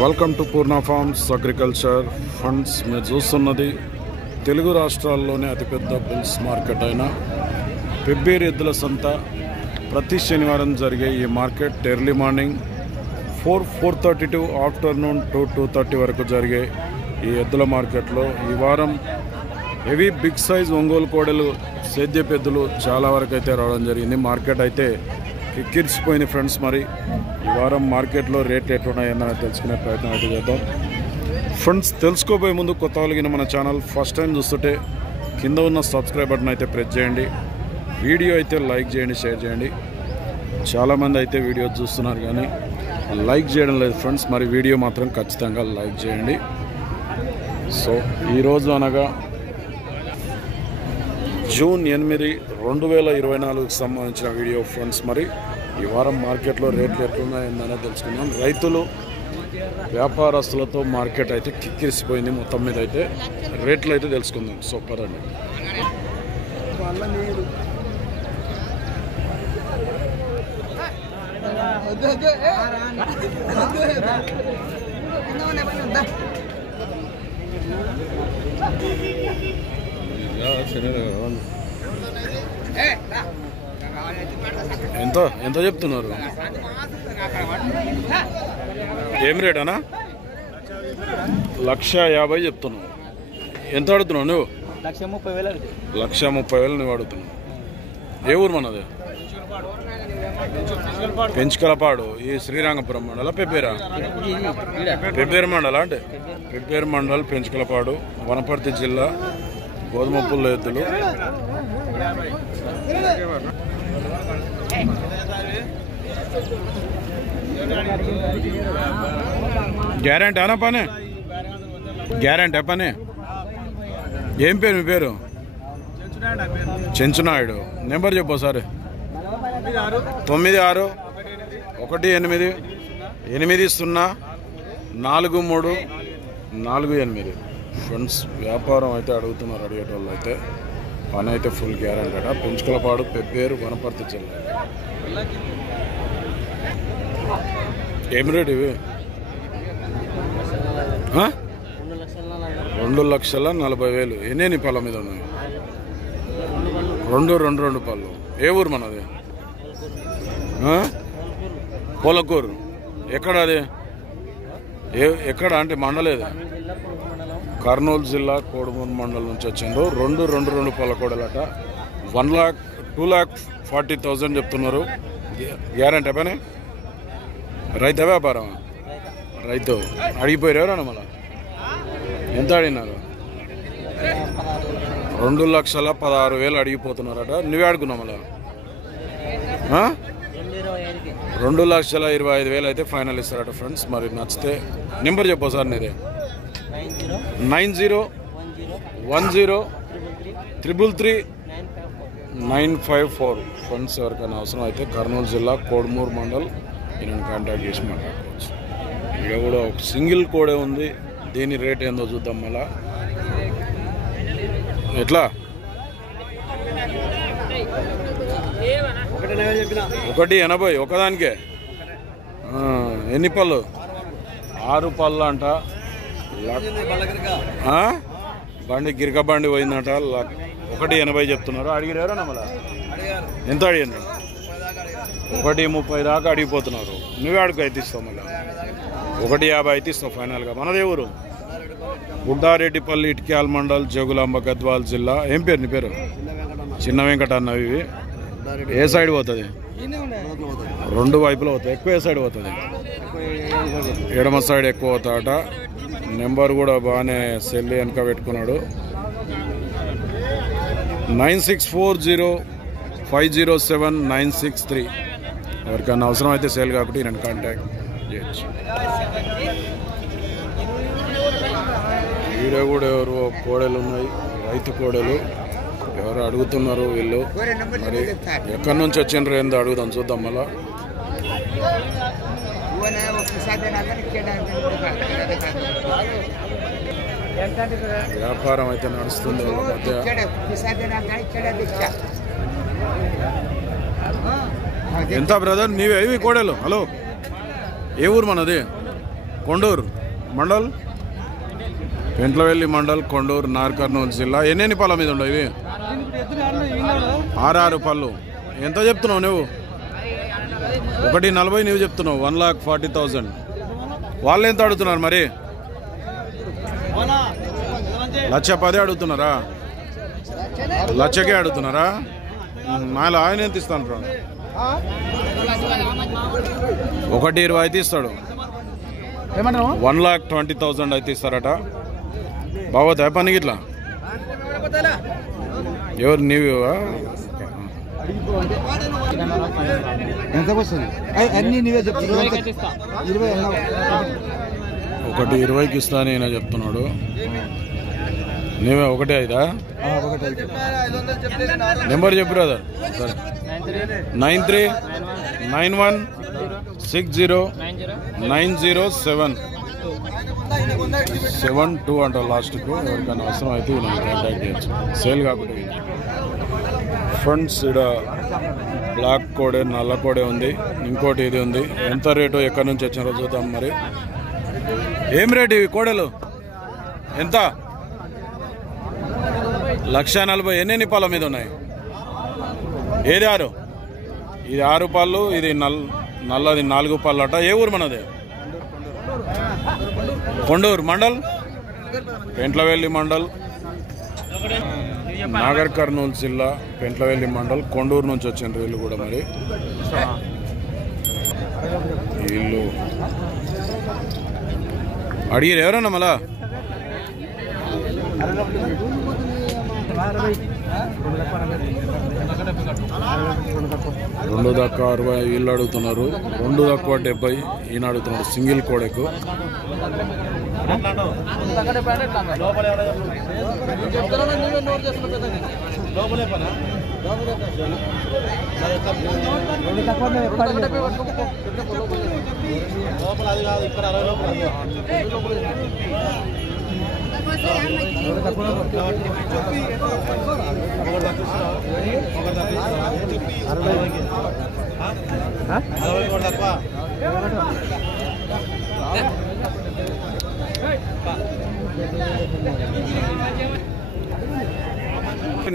Welcome to Purna forms agriculture funds. మీరు చూస్తున్నది తెలుగు రాష్ట్రాల్లోనే అతిపెద్ద బిల్స్ మార్కెట్ అయిన పెబ్బేరు ఎద్దుల సంత. ప్రతి శనివారం జరిగే ఈ market early morning 4:30 to afternoon 2:30 వరకు జరిగే ఈ ఎద్దుల మార్కెట్లో ఈ వారం హెవీ బిగ్ సైజ్ ఒంగోలు కోడెలు సేద్యపు ఎద్దులు చాలా వరకు అయితే రావడం జరిగింది. మార్కెట్ అయితే కిక్కిరిసిపోయింది ఫ్రెండ్స్. మరి ఈ వారం మార్కెట్లో రేట్లు ఎట్లున్నాయన్న తెలుసుకునే ప్రయత్నం అయితే చేద్దాం ఫ్రెండ్స్. తెలుసుకోబోయే ముందు కొత్త వాళ్ళగిన మన ఛానల్ ఫస్ట్ టైం చూస్తుంటే కింద ఉన్న సబ్స్క్రైబ్ బటన్ అయితే ప్రెస్ చేయండి. వీడియో అయితే లైక్ చేయండి, షేర్ చేయండి. చాలామంది అయితే వీడియో చూస్తున్నారు కానీ లైక్ చేయడం లేదు ఫ్రెండ్స్. మరి వీడియో మాత్రం ఖచ్చితంగా లైక్ చేయండి. సో ఈరోజు అనగా జూన్ 8, 2024కి సంబంధించిన వీడియో ఫ్రెండ్స్. మరి ఈ వారం మార్కెట్లో రేట్లు ఎట్లున్నాయని తెలుసుకుందాం. రైతులు వ్యాపారస్తులతో మార్కెట్ అయితే కిక్కిరిసిపోయింది. మొత్తం మీద అయితే రేట్లు అయితే తెలుసుకుందాం. సో పదండి. ఎంత ఎంత చెప్తున్నారు? ఏం రేట్ అన్నా? 1,50,000 చెప్తున్నావు. ఎంత అడుగుతున్నావు నువ్వు? 1,30,000 నువ్వు అడుగుతున్నావు. ఏ ఊరు మనది? పెంచుకలపాడు. ఈ శ్రీరంగపురం మండల పెబ్బేరా? పెబ్బేరు మండల అంటే పెబ్బేరు మండల్ పెంచుకలపాడు, వనపర్తి జిల్లా. గోధుమ పుల్ల ఎద్దులు. గ్యారెంటీ అనా పనే? గ్యారెంటీ పనే? ఏం పేరు మీ పేరు? చెంచునాయుడు. నెంబర్ చెప్పు సార్. 96-808-04348 ఫ్రెండ్స్. వ్యాపారం అయితే అడుగుతున్నారు అడిగేటోళ్ళు అయితే. పని అయితే ఫుల్ గ్యారెంటీ అట. పెంచుకలపాడు, పెబ్బేరు, వనపర్తి జిల్లా. ఏం రేటు ఇవి? 2,40,000. ఎన్ని పళ్ళ మీద ఉన్నాయి? రెండు పళ్ళు. ఏ ఊరు మనది? పొలకూరు. ఎక్కడ అది? ఎక్కడ అంటే మండలేదు? కర్నూలు జిల్లా కోడుమూరు మండలం నుంచి వచ్చిండ్రు. రెండు పళ్ళ కోడలట. 1,02,40,000 చెప్తున్నారు. గ్యారెంటీ పని? రైతు వ్యాపారం? రైతు. అడిగిపోయారు ఎవరన్నా మళ్ళా? ఎంత అడిగినారు? 2,16,000 అడిగిపోతున్నారట. నువ్వే అడుగున్నావు మళ్ళా? 2,25,000 అయితే ఫైనల్ ఇస్తారట ఫ్రెండ్స్. మరి నచ్చితే నెంబర్ చెప్పు సార్. నీదే 90-103-333-954 ఫ్రెండ్స్. ఎవరికైనా అవసరం అయితే కర్నూలు జిల్లా కోడుమూరు మండల్ ఈయనను కాంటాక్ట్ చేసి మాట్లాడుకోవచ్చు. ఇక్కడ కూడా ఒక సింగిల్ కోడే ఉంది. దీని రేట్ ఏందో చూద్దాం మళ్ళా. ఎట్లా? 1,80,000 ఒకదానికే. ఎన్ని పళ్ళు? 6 పళ్ళు అంట. బండి గిరిక బండి పోయిందంట. 1,80,000 చెప్తున్నారు. అడిగిరు ఎవరన్నా మళ్ళా? ఎంత అడిగినారు? 1,30,000 దాకా అడిగిపోతున్నారు. నువ్వే అడుగు అయితే ఇస్తావు మళ్ళీ. 1,50,000 అయితే ఇస్తావు ఫైనల్గా. మనదే ఊరు? గుడ్డారెడ్డిపల్లి, ఇటుక్యాల మండల్, జోగులాంబ, గద్వాల్ జిల్లా. ఏం పేరు నీ పేరు? చిన్న వెంకట అన్నవి. ఇవి ఏ సైడ్ పోతుంది? రెండు వైపులో పోతుంది. ఎక్కువ ఏ సైడ్ పోతుంది? ఎడమ సైడ్ ఎక్కువ పోతాడట. నెంబర్ కూడా బాగానే సెల్ వెనక పెట్టుకున్నాడు. 9640507963. ఎవరికైనా అవసరం అయితే సేల్ కాబట్టి నేను కాంటాక్ట్ చేయొచ్చు. వీడియో కూడా ఎవరు కోడలు ఉన్నాయి, రైతు కోడలు. ఎవరు అడుగుతున్నారు వీళ్ళు? మరి ఎక్కడి నుంచి వచ్చిండ్రు ఏందో అడుగుదాం, చూద్దాం మళ్ళా. వ్యాపారం అయితే నడుస్తుంది వాళ్ళ మధ్య. ఎంత బ్రదర్ నీవే ఇవి కోడలు? హలో ఏ ఊరు మనది? కొండూరు మండల్, పెంట్లవెల్లి మండల్, కొండూరు, కర్నూలు జిల్లా. ఎన్ని పళ్ళ మీద ఉండవు ఇవి? 6 పళ్ళు. ఎంత చెప్తున్నావు నువ్వు? 1,40,000 నువ్వు చెప్తున్నావు. 1,40,000. వాళ్ళు ఎంత అడుగుతున్నారు మరి? 1,10,000 అడుగుతున్నారా? 1,00,000కే అడుగుతున్నారా? మాలో ఆయన ఎంత ఇస్తాను? 1,20,000 అయితే ఇస్తాడు. 1,20,000 అయితే ఇస్తారట. బాగోతా పనికి ఇట్లా? ఎవరు నీవు? ఎంతకు వస్తుంది? అన్నీ నీవే చెప్తున్నావు. 1,20,000కి ఇస్తా అని ఆయన చెప్తున్నాడు. నీవే 1,5,000? నెంబర్ చెప్పు బ్రదర్. 9391609072 అంట లాస్ట్కు. ఎవరికైనా అవసరం అయితే కాంటాక్ట్ చేయొచ్చు. సేల్ కాకుండా ఫ్రెండ్స్ ఇక్కడ బ్లాక్ కోడే, నల్ల కోడే ఉంది. ఇంకోటి ఇది ఉంది. ఎంత రేటు, ఎక్కడి నుంచి వచ్చినారో చూద్దాం. మరి ఏం రేటు ఇవి కోడలు? ఎంత? 1,40,000. ఎన్ని పాల మీద ఉన్నాయి? ఏది 6? ఇది 6 పళ్ళు. ఇది నల్లది 4 పళ్ళు అట. ఏ ఊరు మనది? కొండూరు మండల్, పెంట్లవెల్లి మండల్, కర్నూలు జిల్లా, పెంట్లవెల్లి మండల్, కొండూరు నుంచి వచ్చిండ్రు వీళ్ళు కూడా. మరి వీళ్ళు అడిగారు ఎవరన్నా మళ్ళా? 2 దాకా 60 వీళ్ళు అడుగుతున్నారు. 2 దాకా 70 ఈయన అడుగుతున్నాడు. సింగిల్ కోడెకు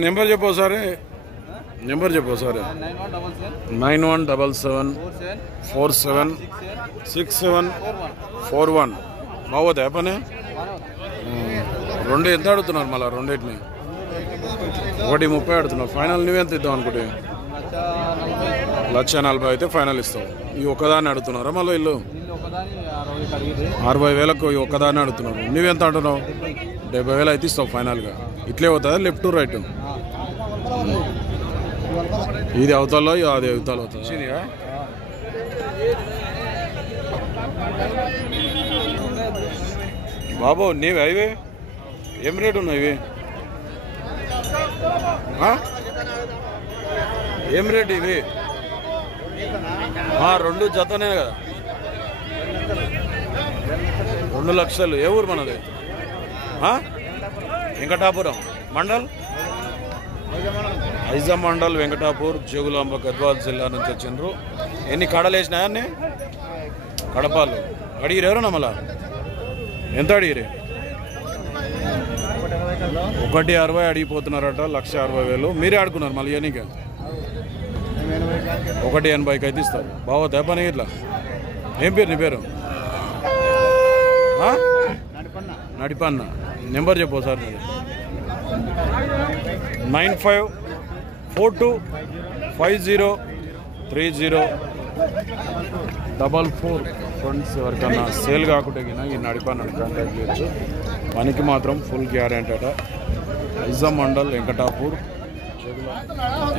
నెంబర్ చెప్పు సార్. నెంబర్ చెప్పు సార్. 9177476741. బాగోతా పని? 2 ఎంత అడుగుతున్నారు మళ్ళీ? రెండింటిని 1,30,000 అడుగుతున్నారు. ఫైనల్ నువ్వెంత ఇద్దాం అనుకుంటే? 1,40,000 అయితే ఫైనల్ ఇస్తావు. ఈ ఒక్కదాన్ని అడుగుతున్నారా మళ్ళీ? ఇల్లు 60,000కు ఈ ఒక్కదాన్ని అడుగుతున్నారు. నువ్వెంత అంటున్నావు? 70,000 అయితే ఇస్తావు ఫైనల్గా. ఇట్లే అవుతుందా? Left right? ఇది అవతల్లో అది అవతల అవుతుంది. బాబు నీవి అవి ఏం రేటు ఉన్నాయి? ఇవి ఏం రేటు ఇవి? 2 జతనే కదా. 2 లక్షలు. ఏ ఊరు మనది? వెంకటాపురం మండల్, ఐజా మండల్, వెంకటాపూర్, జోగులాంబ, గద్వాల్ జిల్లా నుంచి వచ్చిండ్రు. ఎన్ని కడలు వేసినాయా? అన్నీ కడపాలు. అడిగిరు ఎవరన్నా మళ్ళా? ఎంత అడిగిరి? 1,60,000 అడిగిపోతున్నారట. 1,60,000. మీరే ఆడుకున్నారు మళ్ళీ ఎన్నిక? 1,80,000కి అయితే ఇస్తారు. బాగోతా పని ఇట్లా? ఏం పేరు నీ పేరు? నడిపన్న. నెంబర్ చెప్పు సార్. 9542503044. ఫ్రెండ్స్ ఎవరికన్నా సేల్ కాకుండా ఈ నడిపన్నని కాంటాక్ట్ చేయొచ్చు. పనికి మాత్రం ఫుల్ గ్యారెంటీ అట. ఐజా మండల్, వెంకటాపూర్.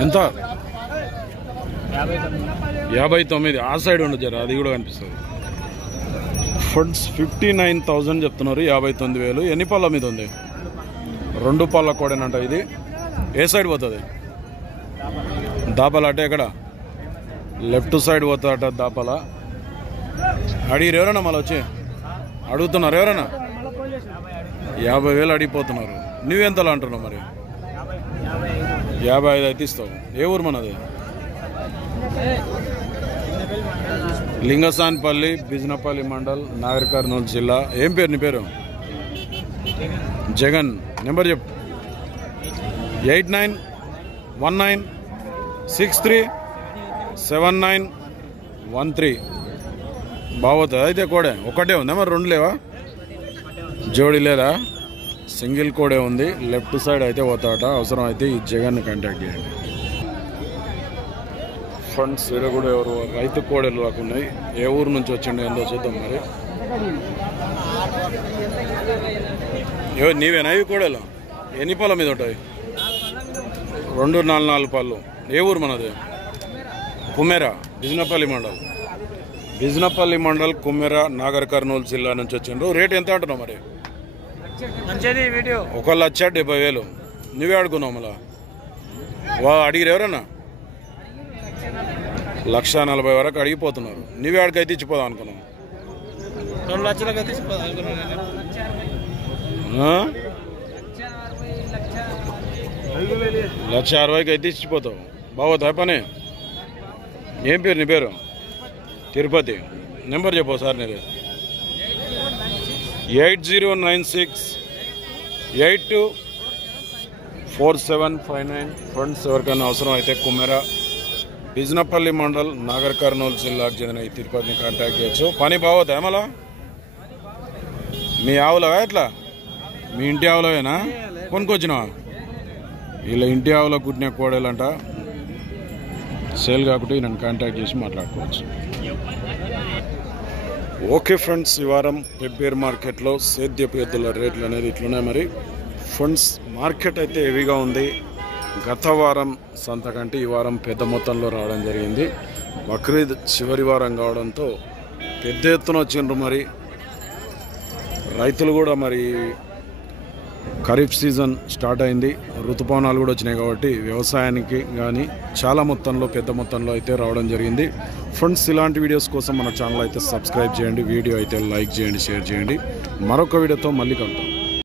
ఎంత? 59. ఆ సైడ్ ఉండదు జర, అది కూడా కనిపిస్తుంది. ఫ్రెండ్స్ 59,000 చెప్తున్నారు. 59,000. ఎన్ని పళ్ళ మీద ఉంది? 2 పళ్ళ కోడేనంట. ఇది ఏ సైడ్ పోతుంది? దాపల. అంటే ఎక్కడ? Left side పోతుందట దాపల. అడిగిరు ఎవరన్నా మళ్ళీ వచ్చి? అడుగుతున్నారు ఎవరన్నా? 50,000 అడిగిపోతున్నారు. నువ్వెంతలా అంటున్నావు మరి? 55 అయితే ఇస్తావు. ఏ ఊరు మనది? లింగసాన్పల్లి బిజినపల్లి మండల్ నాగర్ కర్నూలు జిల్లా. ఏం పేరు నీ పేరు? జగన్. నెంబర్ చెప్పు. 8919637913. బాగుతుంది అయితే కోడే ఒకటే ఉందా మరి? రెండు లేవా? జోడి లేదా? సింగిల్ కోడే ఉంది. లెఫ్ట్ సైడ్ అయితే పోతాట. అవసరం అయితే ఈ జగన్ కాంటాక్ట్ చేయండి. ఫ్రెండ్స్ ఇక్కడ కూడా ఎవరు రైతు కోడలు రాకున్నాయి. ఏ ఊరు నుంచి వచ్చిండో ఏందో చూద్దాం మరి. నీవేనా ఇవి కోడలు? ఎన్ని పళ్ళ మీద ఉంటాయి? 2 4 పళ్ళు. ఏ ఊరు మనది? కుమ్మెర, బిజినపల్లి మండల్. బిజినపల్లి మండల్, కుమ్మెర, నాగర్ కర్నూలు జిల్లా నుంచి వచ్చిండ్రు. రేట్ ఎంత అంటున్నావు మరి? 1,70,000. నువ్వే అడుగున్నావు మళ్ళా? అడిగిరు ఎవరన్నా? 1,40,000 వరకు అడిగిపోతున్నారు. నువ్వే అడిగైతే ఇచ్చిపోదాం అనుకున్నావు. 2 లక్షలకు అయితే ఇచ్చిపోదాం. 1,60,000కి అయితే ఇచ్చిపోతావు. బాగోతా పని? ఏం పేరు నీ పేరు? తిరుపతి. నెంబర్ చెప్పు సార్ నీది. 8096824759. ఫ్రెండ్స్ ఎవరికైనా అవసరం అయితే కుమ్మెర, బిజినపల్లి మండల్, నాగర్ కర్నూలు జిల్లాకు చెందిన ఈ తిరుపతిని కాంటాక్ట్ చేయొచ్చు. పని బాగోతా మళ్ళా? మీ ఆవులవా ఎట్లా? మీ ఇంటి ఆవులవేనా? కొనుక్కొచ్చినావా? ఇలా ఇంటి ఆవుల కుట్టిన కోడలంట. సేల్ కాకుండా నన్ను కాంటాక్ట్ చేసి మాట్లాడుకోవచ్చు. ఓకే ఫ్రెండ్స్, ఈ వారం పెబ్బేరు మార్కెట్లో సేద్యపు ఎద్దుల రేట్లు అనేది ఇట్లున్నాయి మరి. ఫ్రెండ్స్ మార్కెట్ అయితే హెవీగా ఉంది. గత వారం సంత కంటే ఈ వారం పెద్ద మొత్తంలో రావడం జరిగింది. బక్రీద్ చివరి వారం కావడంతో పెద్ద ఎత్తున వచ్చిండ్రు మరి. రైతులు కూడా మరి ఖరీఫ్ సీజన్ స్టార్ట్ అయింది. ఋతుపవనాలు కూడా వచ్చినాయి కాబట్టి వ్యవసాయానికి కానీ చాలా మొత్తంలో పెద్ద మొత్తంలో అయితే రావడం జరిగింది. ఫ్రెండ్స్ ఇలాంటి వీడియోస్ కోసం మన ఛానల్ అయితే సబ్స్క్రైబ్ చేయండి. వీడియో అయితే లైక్ చేయండి, షేర్ చేయండి. మరొక వీడియోతో మళ్ళీ కలుద్దాం.